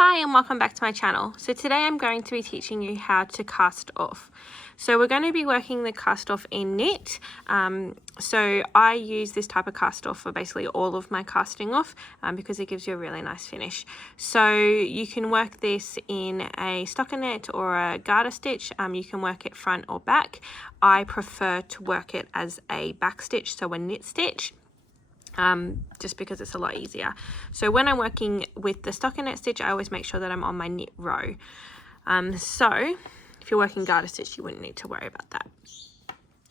Hi and welcome back to my channel. So today I'm going to be teaching you how to cast off. So we're going to be working the cast off in knit. So I use this type of cast off for basically all of my casting off because it gives you a really nice finish. So you can work this in a stockinette or a garter stitch. You can work it front or back. I prefer to work it as a back stitch, so a knit stitch. Just because it's a lot easier. So when I'm working with the stockinette stitch, I always make sure that I'm on my knit row. So if you're working garter stitch, you wouldn't need to worry about that.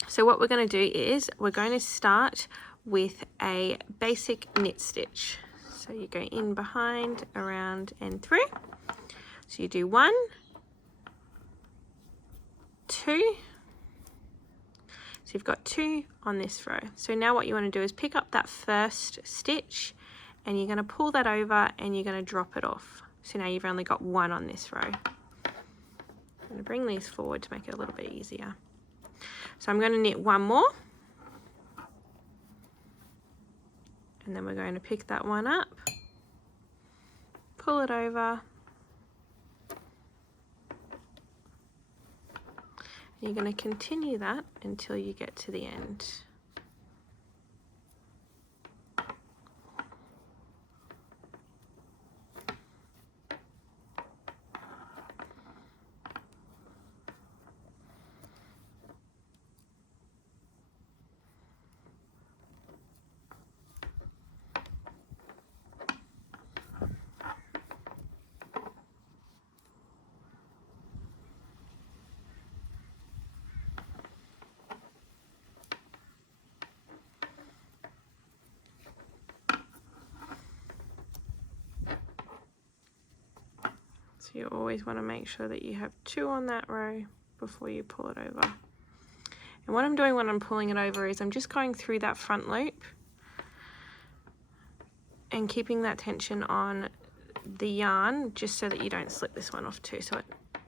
So what we're going to do is we're going to start with a basic knit stitch. So you go in, behind, around and through. So you do 1, 2. So you've got 2 on this row. So now what you want to do is pick up that first stitch and you're going to pull that over and you're going to drop it off. So now you've only got 1 on this row. I'm going to bring these forward to make it a little bit easier. So I'm going to knit 1 more. And then we're going to pick that one up, pull it over. You're going to continue that until you get to the end. So you always want to make sure that you have 2 on that row before you pull it over. And what I'm doing when I'm pulling it over is I'm just going through that front loop and keeping that tension on the yarn just so that you don't slip this one off too. So it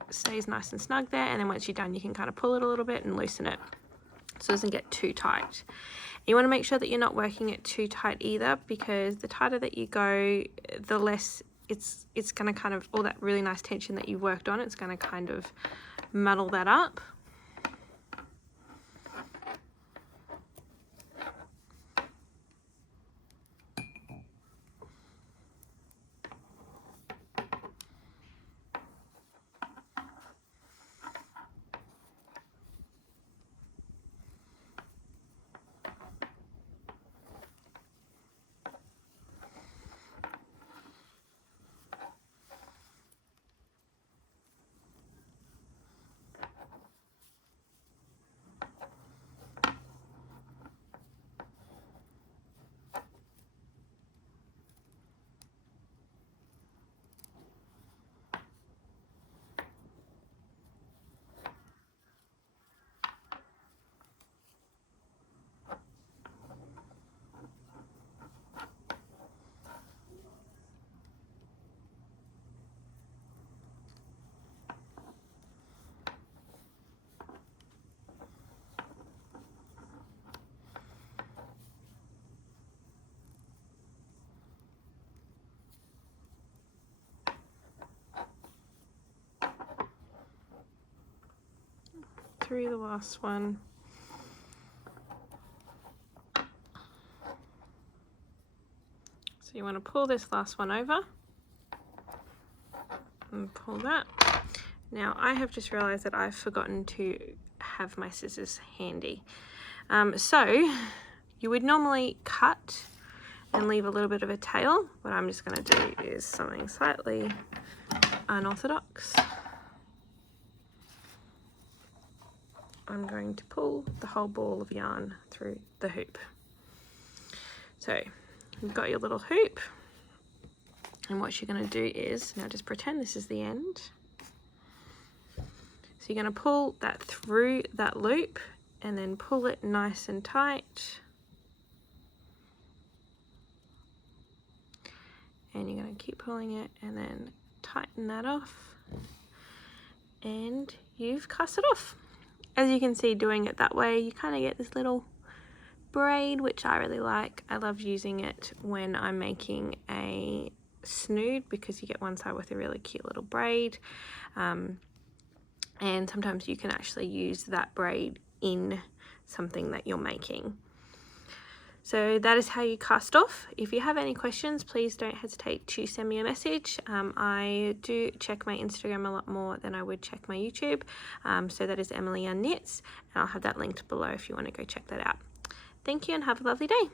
stays nice and snug there, and then once you're done you can kind of pull it a little bit and loosen it so it doesn't get too tight. You want to make sure that you're not working it too tight either, because the tighter that you go, the less it's going to kind of, all that really nice tension that you worked on, it's going to kind of muddle that up. Through the last one. So you want to pull this last one over and pull that. Now I have just realized that I've forgotten to have my scissors handy. So you would normally cut and leave a little bit of a tail. What I'm just going to do is something slightly unorthodox. I'm going to pull the whole ball of yarn through the hoop. So you've got your little hoop, and what you're going to do is, now just pretend this is the end. So you're going to pull that through that loop and then pull it nice and tight. And you're going to keep pulling it and then tighten that off, and you've cast it off. As you can see, doing it that way, you kind of get this little braid, which I really like. I love using it when I'm making a snood because you get one side with a really cute little braid, and sometimes you can actually use that braid in something that you're making. So that is how you cast off. If you have any questions, please don't hesitate to send me a message. I do check my Instagram a lot more than I would check my YouTube. So that is Emilya Knits, and I'll have that linked below if you want to go check that out. Thank you and have a lovely day.